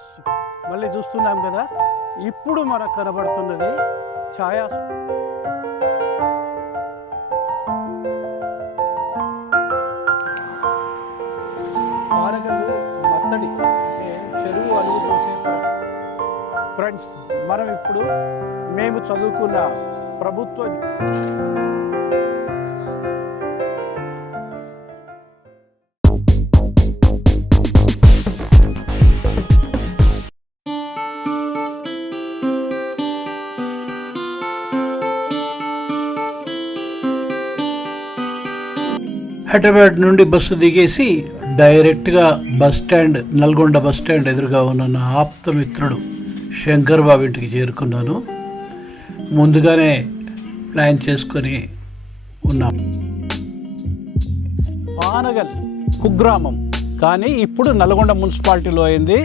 Friends, మళ్ళీ చూస్తున్నాం కదా, ఇప్పుడు మనకు కనబడుతున్నది ఛాయా. పారగల్లు మత్తడి అంటే చెరువు అలుగు పోసే. ఫ్రెండ్స్, మనం ఇప్పుడు మేము చదువుకున్న ప్రభుత్వ హైదరాబాద్ నుండి బస్సు దిగేసి డైరెక్ట్గా bus stand, Nalgonda bus stand ఎదురుగా ఉన్న నా ఆప్తమిత్రుడు శంకర్ బాబు ఇంటికి చేరుకున్నాను. ముందుగానే ప్లాన్ చేసుకొని ఉన్నాం. పానగల్ కుగ్రామం, కానీ ఇప్పుడు నల్గొండ మున్సిపాలిటీలో అయింది.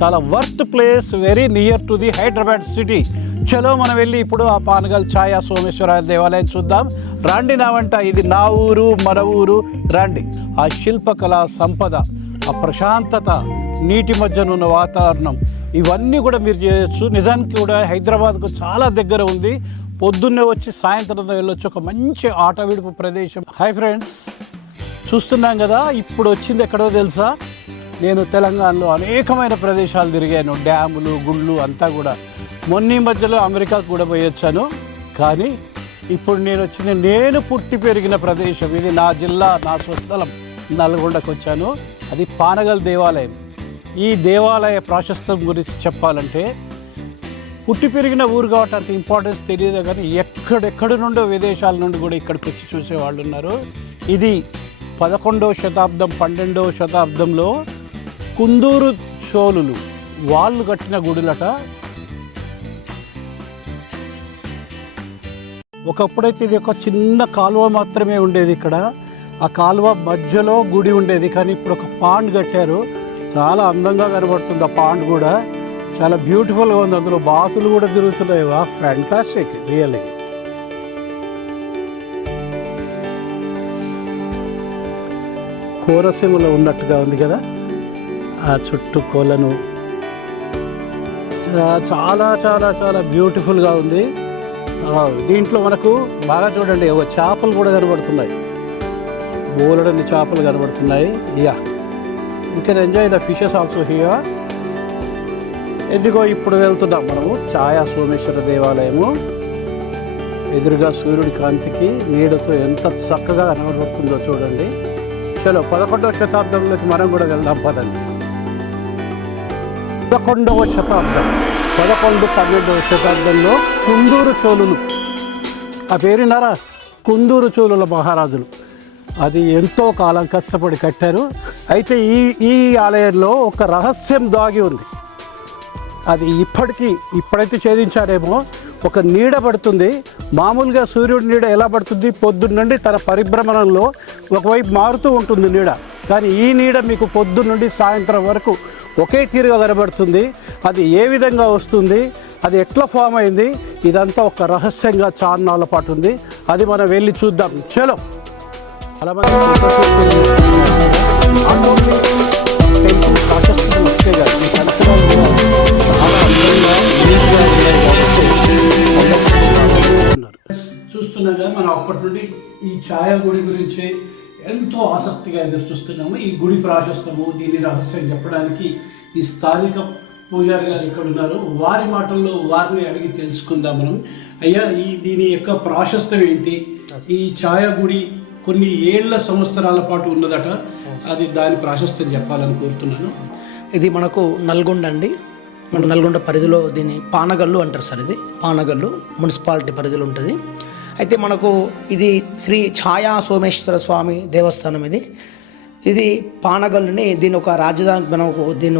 చాలా worth place, very near to the Hyderabad city. చలో మనం వెళ్ళి ఇప్పుడు ఆ పానగల్ ఛాయా సోమేశ్వర దేవాలయం చూద్దాం. రండి నా వెంట, ఇది నా ఊరు, మన ఊరు, రండి. ఆ శిల్పకళా సంపద, ఆ ప్రశాంతత, నీటి మధ్యన ఉన్న వాతావరణం, ఇవన్నీ కూడా మీరు చేయొచ్చు. నిజానికి కూడా హైదరాబాద్కు చాలా దగ్గర ఉంది. పొద్దున్నే వచ్చి సాయంత్రం వెళ్ళొచ్చు. ఒక మంచి ఆట విడుపు ప్రదేశం. హాయ్ ఫ్రెండ్స్, చూస్తున్నాం కదా, ఇప్పుడు వచ్చింది ఎక్కడో తెలుసా? నేను తెలంగాణలో అనేకమైన ప్రదేశాలు తిరిగాను, డ్యాములు, గుళ్ళు అంతా కూడా. మొన్న మధ్యలో అమెరికాకు కూడా పోయి వచ్చాను. కానీ ఇప్పుడు నేను పుట్టి పెరిగిన ప్రదేశం ఇది, నా జిల్లా, నా స్వస్థలం నల్గొండకు వచ్చాను. అది పానగల్ దేవాలయం. ఈ దేవాలయ ప్రాశస్త్యం గురించి చెప్పాలంటే, పుట్టి పెరిగిన ఊరు కాబట్టి అంత ఇంపార్టెన్స్ తెలియదు, కానీ ఎక్కడెక్కడి నుండో విదేశాల నుండి కూడా ఇక్కడికి వచ్చి చూసేవాళ్ళు ఉన్నారు. ఇది 11వ శతాబ్దం 12వ శతాబ్దంలో కుందూరు చోళులు వాళ్ళు కట్టిన గుడులట. ఒకప్పుడైతే ఇది ఒక చిన్న కాలువ మాత్రమే ఉండేది ఇక్కడ. ఆ కాలువ మధ్యలో గుడి ఉండేది, కానీ ఇప్పుడు ఒక పాండ్ కట్టారు. చాలా అందంగా కనబడుతుంది. ఆ పాండ్ కూడా చాలా బ్యూటిఫుల్గా ఉంది. అందులో బాతులు కూడా తిరుగుతున్నాయి. వా, ఫ్యాంటాస్టిక్ రియల్లీ. కోరసీమలో ఉన్నట్టుగా ఉంది కదా ఆ చుట్టూ కోలను. చాలా చాలా చాలా బ్యూటిఫుల్గా ఉంది. దీంట్లో మనకు బాగా చూడండి, చేపలు కూడా కనబడుతున్నాయి. బోలెడన్ని చేపలు కనబడుతున్నాయి. Yeah, you can enjoy the fishes also here. ఎదిగో ఇప్పుడు వెళ్తున్నాం మనము ఛాయా సోమేశ్వర దేవాలయము. ఎదురుగా సూర్యుడి కాంతికి నీడతో ఎంత చక్కగా కనబడుతుందో చూడండి. చలో 11వ శతాబ్దంలోకి మనం కూడా వెళ్దాం, పదండి. 11వ శతాబ్దం, 11, 12వ శతాబ్దంలో కుందూరు చోళులు, ఆ పేరున్నారా, కుందూరు చోళుల మహారాజులు. అది ఎంతో కాలం కష్టపడి కట్టారు. అయితే ఈ ఆలయంలో ఒక రహస్యం దాగి ఉంది. అది ఇప్పుడైతే ఛేదించారేమో. ఒక నీడ పడుతుంది. మామూలుగా సూర్యుడి నీడ ఎలా పడుతుంది? పొద్దున్నుండి తన పరిభ్రమణంలో ఒకవైపు మారుతూ ఉంటుంది నీడ. కానీ ఈ నీడ మీకు పొద్దున్నుండి సాయంత్రం వరకు ఒకే తీరుగా కనబడుతుంది. అది ఏ విధంగా వస్తుంది, అది ఎట్లా ఫామ్ అయింది, ఇదంతా ఒక రహస్యంగా చాన్నాళ్ళ పాటు ఉంది. అది మనం వెళ్ళి చూద్దాం. చలో. చూస్తున్నాగా మనం అప్పటి నుండి ఈ ఛాయా గుడి గురించి ఎంతో ఆసక్తిగా ఎదురు చూస్తున్నాము. ఈ గుడి ప్రాశస్తము, దీని రహస్యం చెప్పడానికి ఈ స్థానిక పూజారి గారు ఇక్కడ ఉన్నారు. వారి మాటల్లో వారిని అడిగి తెలుసుకుందాం మనం. అయ్యా, దీని యొక్క ప్రాశస్తం ఏంటి? ఈ ఛాయా గుడి కొన్ని ఏళ్ల సంవత్సరాల పాటు ఉన్నదట. అది దాని ప్రాశస్తం చెప్పాలని కోరుతున్నాను. ఇది మనకు నల్గొండ అండి. మన నల్గొండ పరిధిలో దీన్ని పానగల్లు అంటారు సార్. ఇది పానగల్లు మున్సిపాలిటీ పరిధిలో ఉంటుంది. అయితే మనకు ఇది శ్రీ ఛాయా సోమేశ్వర స్వామి దేవస్థానం. ఇది పానగల్లుని దీని ఒక రాజధాని, మనకు దీని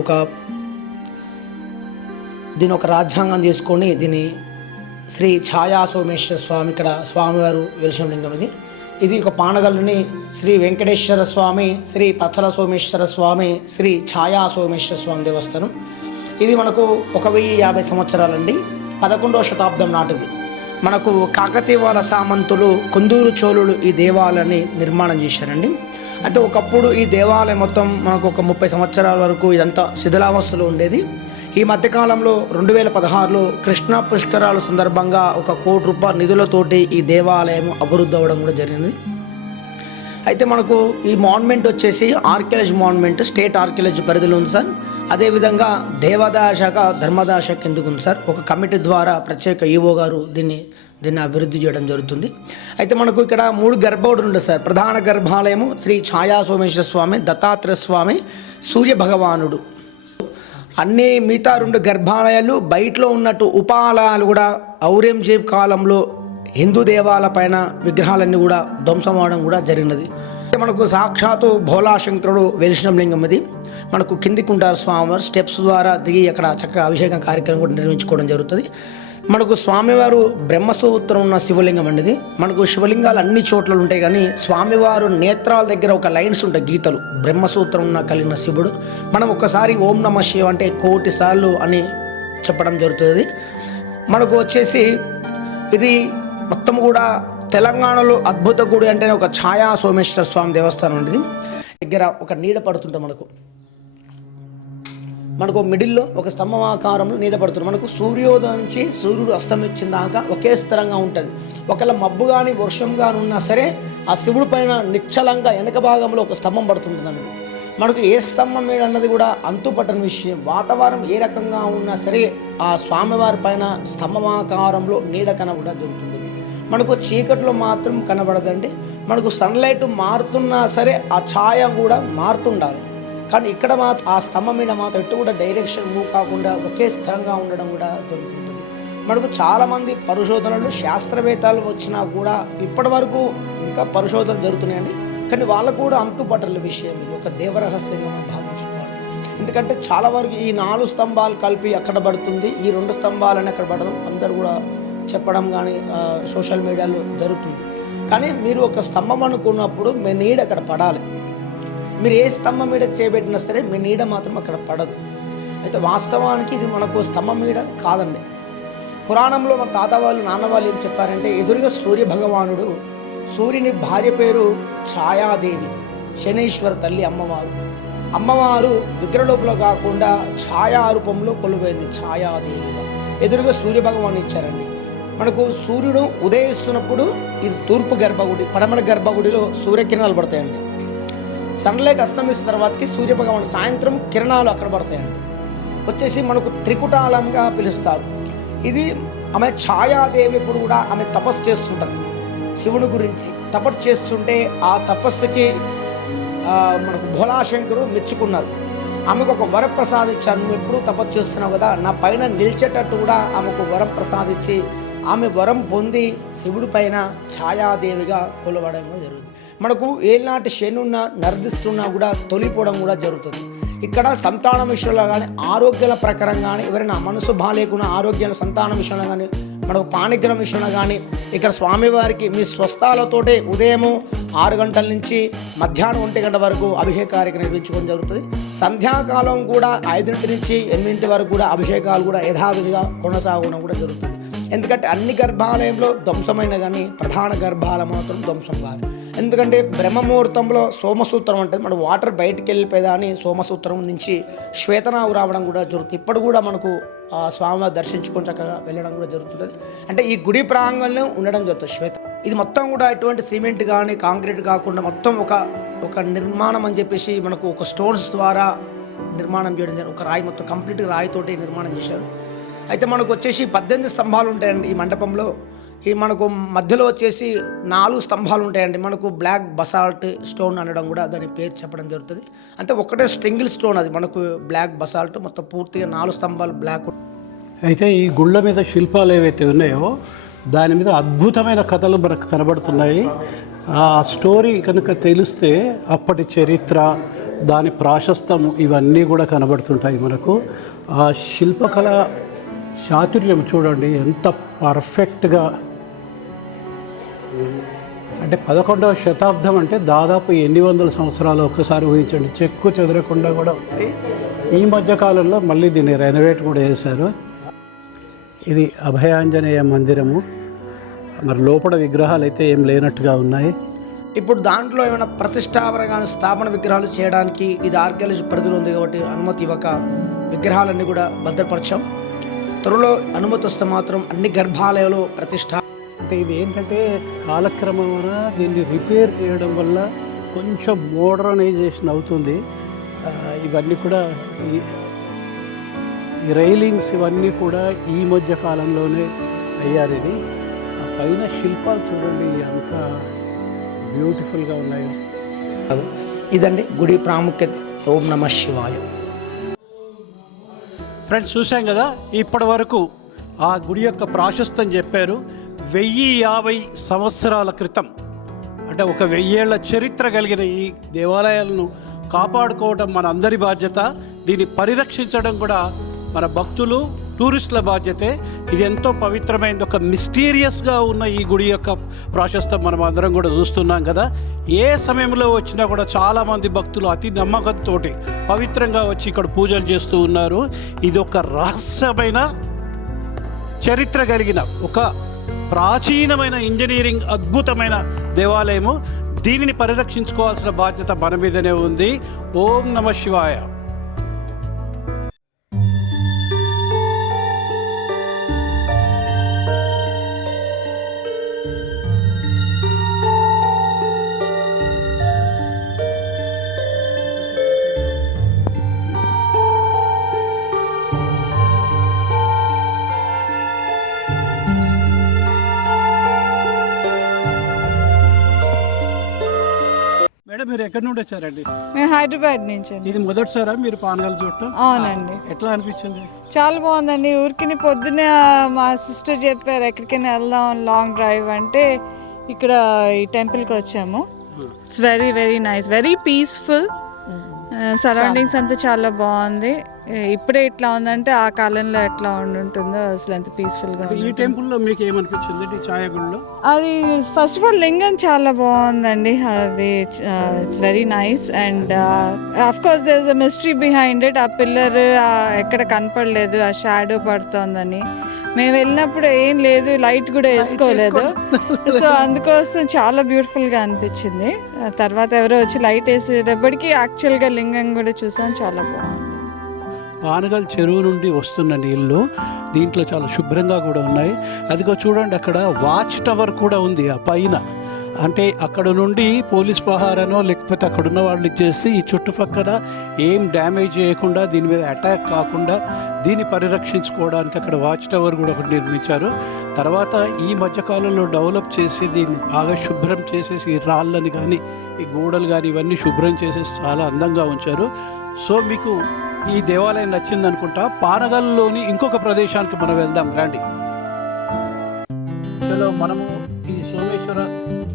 ఒక రాజ్యాంగం చేసుకొని దీన్ని శ్రీ ఛాయా సోమేశ్వర స్వామి, ఇక్కడ స్వామివారు వెలిసిన లింగం ఇది ఒక పానగల్లుని శ్రీ వెంకటేశ్వర స్వామి, శ్రీ పచ్చల సోమేశ్వర స్వామి, శ్రీ ఛాయా సోమేశ్వర స్వామి దేవస్థానం. ఇది మనకు 1050 సంవత్సరాలండి. 11వ శతాబ్దం నాటిది. మనకు కాకతీయుల సామంతులు, కుందూరు చోళులు ఈ దేవాలయాన్ని నిర్మాణం చేశారండి. అంటే ఒకప్పుడు ఈ దేవాలయం మొత్తం మనకు ఒక 30 సంవత్సరాల వరకు ఇదంతా శిథిలావస్థలో ఉండేది. ఈ మధ్యకాలంలో 2016లో కృష్ణా పుష్కరాల సందర్భంగా ₹1 కోటి నిధులతోటి ఈ దేవాలయం అభివృద్ధి అవ్వడం కూడా జరిగింది. అయితే మనకు ఈ మాన్యుమెంట్ వచ్చేసి ఆర్కియాలజీ మాన్యుమెంట్ స్టేట్ ఆర్కియాలజీ పరిధిలో ఉంది సార్. అదేవిధంగా దేవాదాయ శాఖ ధర్మాదాయ శాఖ ఎందుకు ఉంది సార్. ఒక కమిటీ ద్వారా ప్రత్యేక ఈవో గారు దీన్ని అభివృద్ధి చేయడం జరుగుతుంది. అయితే మనకు ఇక్కడ 3 గర్భగుడులు ఉంటుంది సార్. ప్రధాన గర్భాలయము శ్రీ ఛాయా సోమేశ్వర స్వామి, దత్తాత్రేయ స్వామి, సూర్య భగవానుడు. అన్ని మిగతా 2 గర్భాలయాలు బయటలో ఉన్నట్టు ఉపాలయాలు కూడా ఔరంగజేబ్ కాలంలో హిందూ దేవాలయ పైన విగ్రహాలన్నీ కూడా ధ్వంసం అవడం కూడా జరిగినది. మనకు సాక్షాత్తు భోలాశంకరుడు వెలిసిన లింగం ఇది. మనకు కిందికి ఉంటారు స్వామివారు, స్టెప్స్ ద్వారా దిగి అక్కడ చక్కగా అభిషేకం కార్యక్రమం కూడా నిర్వహించుకోవడం జరుగుతుంది. మనకు స్వామివారు బ్రహ్మసూత్రం ఉన్న శివలింగం అనేది. మనకు శివలింగాలు అన్ని చోట్ల ఉంటాయి, కానీ స్వామివారు నేత్రాల దగ్గర ఒక లైన్స్ ఉంటాయి, గీతలు. బ్రహ్మసూత్రం ఉన్న కలిగిన శివుడు. మనం ఒకసారి ఓం నమ శివ అంటే 1,000,000 సార్లు అని చెప్పడం జరుగుతుంది. మనకు వచ్చేసి ఇది మొత్తం కూడా తెలంగాణలో అద్భుత గుడి అంటే ఒక ఛాయా సోమేశ్వర స్వామి దేవస్థానం ఉంటుంది. దగ్గర ఒక నీడ పడుతుంటే మనకు మిడిల్లో ఒక స్తంభం ఆకారంలో నీడ పడుతుంది. మనకు సూర్యోదయం నుంచి సూర్యుడు అస్తమించిన దాకా ఒకే స్థిరంగా ఉంటుంది. ఒకవేళ మబ్బు కానీ వర్షం కానీ ఉన్నా సరే ఆ శివుడి పైన నిశ్చలంగా వెనక భాగంలో ఒక స్తంభం పడుతుంటుంది. మనకు ఏ స్తంభం మీద అన్నది కూడా అంతుపట్టని విషయం. వాతావరణం ఏ రకంగా ఉన్నా సరే ఆ స్వామివారి పైన స్తంభమాకారంలో నీడ కనబడ జరుగుతుంది. మనకు చీకట్లో మాత్రం కనబడదండి. మనకు సన్లైట్ మారుతున్నా సరే ఆ ఛాయ కూడా మారుతుండాలి. కానీ ఇక్కడ మాత్రం ఆ స్తంభం మీద మాత్రం ఎటు కూడా డైరెక్షన్ మూవ్ కాకుండా ఒకే స్థిరంగా ఉండడం కూడా జరుగుతుంటుంది. మనకు చాలామంది పరిశోధనలు శాస్త్రవేత్తలు వచ్చినా కూడా ఇప్పటి వరకు ఇంకా పరిశోధనలు జరుగుతున్నాయండి. కానీ వాళ్ళకు కూడా అంతుపట్టల విషయం ఇది ఒక దేవరహస్యంగా భావించుకోవాలి. ఎందుకంటే చాలా వరకు ఈ 4 స్తంభాలు కలిపి అక్కడ పడుతుంది, ఈ 2 స్తంభాలని అక్కడ పడడం అందరూ కూడా చెప్పడం కానీ సోషల్ మీడియాలో జరుగుతుంది. కానీ మీరు ఒక స్తంభం అనుకున్నప్పుడు మీ నీడ అక్కడ పడాలి. మీరు ఏ స్తంభం మీద చేయబెట్టినా సరే మీ నీడ మాత్రం అక్కడ పడదు. అయితే వాస్తవానికి ఇది మనకు స్తంభం మీద కాదండి. పురాణంలో మన తాత వాళ్ళు నాన్న వాళ్ళు ఏం చెప్పారంటే, ఎదురుగా సూర్య భగవానుడు, సూర్యుని భార్య పేరు ఛాయాదేవి, శనీశ్వర తల్లి అమ్మవారు విగ్రహలోపల కాకుండా ఛాయా రూపంలో కొలువైంది ఛాయాదేవిగా. ఎదురుగా సూర్య భగవాన్ ఇచ్చారండి. మనకు సూర్యుడు ఉదయిస్తున్నప్పుడు ఇది తూర్పు గర్భగుడి, పడమర గర్భగుడిలో సూర్యకిరణాలు పడతాయండి. సన్లైట్ అస్తమిస్తున్న తర్వాతకి సూర్యభగవాన్ సాయంత్రం కిరణాలు అక్కడ పడతాయండి. వచ్చేసి మనకు త్రికుటాలంగా పిలుస్తారు. ఇది ఆమె ఛాయాదేవి ఇప్పుడు కూడా ఆమె తపస్సు చేస్తుంటుంది. శివుని గురించి తపస్సు చేస్తుంటే ఆ తపస్సుకి మనకు భోలాశంకరు మెచ్చుకున్నారు. ఆమెకు ఒక వరం ప్రసాదించారు. నువ్వు ఎప్పుడూ తపస్సు చేస్తున్నావు కదా, నా పైన నిలిచేటట్టు కూడా ఆమెకు వరం ప్రసాదించి ఆమె వరం పొంది శివుడి పైన ఛాయాదేవిగా కొలవడం జరుగుతుంది. మనకు ఏనాటి శని ఉన్నా నర్దిస్తున్నా కూడా తొలిపోవడం కూడా జరుగుతుంది. ఇక్కడ సంతాన విషయంలో కానీ ఆరోగ్యాల ప్రకారం కానీ ఎవరైనా మనసు బాగాలేకున్నా ఆరోగ్యాల సంతాన విషయంలో కానీ మనకు పాణిగ్రహం విషయంలో కానీ ఇక్కడ స్వామివారికి మీ స్వస్థాలతోటే ఉదయము 6 గంటల నుంచి మధ్యాహ్నం 1 గంట వరకు అభిషేక కార్యక్రమం నిర్వహించుకోవడం జరుగుతుంది. సంధ్యాకాలం కూడా 5 నుంచి 8 వరకు కూడా అభిషేకాలు కూడా యథావిధిగా కొనసాగడం కూడా జరుగుతుంది. ఎందుకంటే అన్ని గర్భాలయంలో ధ్వంసమైన కానీ ప్రధాన గర్భాలయం మాత్రం ధ్వంసం కాదు. ఎందుకంటే బ్రహ్మముహూర్తంలో సోమసూత్రం అంటే మన వాటర్ బయటికి వెళ్ళిపోయేదాన్ని సోమసూత్రం నుంచి శ్వేతనాగు రావడం కూడా జరుగుతుంది. ఇప్పుడు కూడా మనకు స్వామివారి దర్శించుకొని చక్కగా వెళ్ళడం కూడా జరుగుతుంది. అంటే ఈ గుడి ప్రాంగణంలో ఉండడం జరుగుతుంది శ్వేత. ఇది మొత్తం కూడా ఎటువంటి సిమెంట్ కానీ కాంక్రీట్ కాకుండా మొత్తం ఒక నిర్మాణం అని చెప్పేసి మనకు ఒక స్టోన్స్ ద్వారా నిర్మాణం చేయడం జరిగింది. ఒక రాయి మొత్తం కంప్లీట్గా రాయితోటి నిర్మాణం చేశారు. అయితే మనకు వచ్చేసి 18 స్తంభాలు ఉంటాయండి ఈ మండపంలో. ఈ మనకు మధ్యలో వచ్చేసి 4 స్తంభాలు ఉంటాయండి. మనకు బ్లాక్ బసాల్ట్ స్టోన్ అనడం కూడా దాని పేరు చెప్పడం జరుగుతుంది. అంటే ఒకటే స్ట్రింగిల్ స్టోన్ అది మనకు బ్లాక్ బసాల్ట్, మొత్తం పూర్తిగా 4 స్తంభాలు బ్లాక్. అయితే ఈ గుళ్ళ మీద శిల్పాలు ఏవైతే ఉన్నాయో దాని మీద అద్భుతమైన కథలు మనకు కనబడుతున్నాయి. ఆ స్టోరీ కనుక తెలిస్తే అప్పటి చరిత్ర, దాని ప్రాశస్తం ఇవన్నీ కూడా కనబడుతుంటాయి మనకు. ఆ శిల్పకళ చాతుర్యం చూడండి ఎంత పర్ఫెక్ట్గా. అంటే 11వ శతాబ్దం అంటే దాదాపు 800 సంవత్సరాలు ఒక్కసారి ఊహించండి. చెక్కు చెదరకుండా కూడా ఉంది. ఈ మధ్యకాలంలో మళ్ళీ దీన్ని రెనోవేట్ కూడా చేశారు. ఇది అభయాంజనేయ మందిరము. మరి లోపల విగ్రహాలు అయితే ఏం లేనట్టుగా ఉన్నాయి. ఇప్పుడు దాంట్లో ఏమైనా ప్రతిష్టాపన కానీ స్థాపన విగ్రహాలు చేయడానికి ఇది ఆర్కియాలజీ పరిధిలో ఉంది కాబట్టి అనుమతి ఇవ్వక విగ్రహాలన్నీ కూడా భద్రపరచాం. త్వరలో అనుమతి వస్తే మాత్రం అన్ని గర్భాలయాలు ప్రతిష్ట. అంటే ఇది ఏంటంటే కాలక్రమేణ దీన్ని రిపేర్ చేయడం వల్ల కొంచెం మోడర్నైజేషన్ అవుతుంది. ఇవన్నీ కూడా ఈ రైలింగ్స్ ఇవన్నీ కూడా ఈ మధ్య కాలంలోనే అయ్యారు. ఇది ఆ పైన శిల్పాలు చూడండి ఎంత బ్యూటిఫుల్గా ఉన్నాయో. ఇదండి గుడి ప్రాముఖ్యత. ఓం నమః శివాయ. ఫ్రెండ్స్ చూసాం కదా, ఇప్పటి వరకు ఆ గుడి యొక్క ప్రాశస్త్యం చెప్పారు. 1050 సంవత్సరాల క్రితం, అంటే ఒక 1000 ఏళ్ల చరిత్ర కలిగిన ఈ దేవాలయాలను కాపాడుకోవడం మన అందరి బాధ్యత. దీన్ని పరిరక్షించడం కూడా మన భక్తులు, టూరిస్టుల బాధ్యతే. ఇది ఎంతో పవిత్రమైనది. ఒక మిస్టీరియస్గా ఉన్న ఈ గుడి యొక్క ప్రాశస్త్యం మనం అందరం కూడా చూస్తున్నాం కదా. ఏ సమయంలో వచ్చినా కూడా చాలామంది భక్తులు అతి నమ్మకంతో పవిత్రంగా వచ్చి ఇక్కడ పూజలు చేస్తూ ఉన్నారు. ఇది ఒక రహస్యమైన చరిత్ర కలిగిన ఒక ప్రాచీనమైన ఇంజనీరింగ్ అద్భుతమైన దేవాలయము. దీనిని పరిరక్షించుకోవాల్సిన బాధ్యత మన మీదనే ఉంది. ఓం నమః శివాయ. మేడం, మీరు ఎక్కడి నుండి వచ్చారండి? మేము హైదరాబాద్ నుంచి అండి. ఇది మొదటిసారా మీరు పానగల్ చూడటం? అవునండి. ఎట్లా అనిపించింది? చాలా బాగుందండి. ఊరికి పొద్దున్న మా సిస్టర్ చెప్పారు ఎక్కడికైనా వెళ్దాం లాంగ్ డ్రైవ్ అంటే ఇక్కడ ఈ టెంపుల్కి వచ్చాము. It's very very nice, very peaceful. Surroundings అంతా చాలా బాగుంది. ఇప్పుడే ఇట్లా ఉందంటే ఆ కాలంలో ఎట్లా ఉంటుందో అసలు ఎంత పీస్ఫుల్గా. ఈ టెంపుల్లో మీకు ఏమనిపించింది ఛాయాగుడిలో? అది ఫస్ట్ ఆఫ్ ఆల్ లింగం చాలా బాగుందండి. అది it's very nice and of course there is a mystery behind it. ఆ పిల్లర్ ఎక్కడ కనపడలేదు, ఆ షాడో పడుతోందని. మేము వెళ్ళినప్పుడు ఏం లేదు, లైట్ కూడా వేసుకోలేదు. సో అందుకోసం చాలా బ్యూటిఫుల్గా అనిపించింది. తర్వాత ఎవరో వచ్చి లైట్ వేసేటప్పటికి యాక్చువల్గా లింగం కూడా చూసాం, చాలా బాగుంది. పానగల్ చెరువు నుండి వస్తున్న నీళ్ళు దీంట్లో చాలా శుభ్రంగా కూడా ఉన్నాయి. అదిగో చూడండి, అక్కడ వాచ్ టవర్ కూడా ఉంది ఆ పైన. అంటే అక్కడ నుండి పోలీస్ పహారనో లేకపోతే అక్కడ ఉన్న వాళ్ళు ఇచ్చేసి ఈ చుట్టుపక్కల ఏం డ్యామేజ్ చేయకుండా, దీని మీద అటాక్ కాకుండా దీన్ని పరిరక్షించుకోవడానికి అక్కడ వాచ్ టవర్ కూడా ఒకటి నిర్మించారు. తర్వాత ఈ మధ్యకాలంలో డెవలప్ చేసి దీన్ని బాగా శుభ్రం చేసేసి ఈ రాళ్ళని కానీ ఈ గోడలు కానీ ఇవన్నీ శుభ్రం చేసేసి చాలా అందంగా ఉంచారు. సో మీకు ఈ దేవాలయం నచ్చింది అనుకుంటా. పానగల్లోని ఇంకొక ప్రదేశానికి మనం వెళ్దాం రండి. చలో మనము ఈ సోమేశ్వర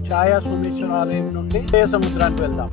ఛాయా సోమేశ్వర ఆలయం నుండి సముద్రానికి వెళ్దాం.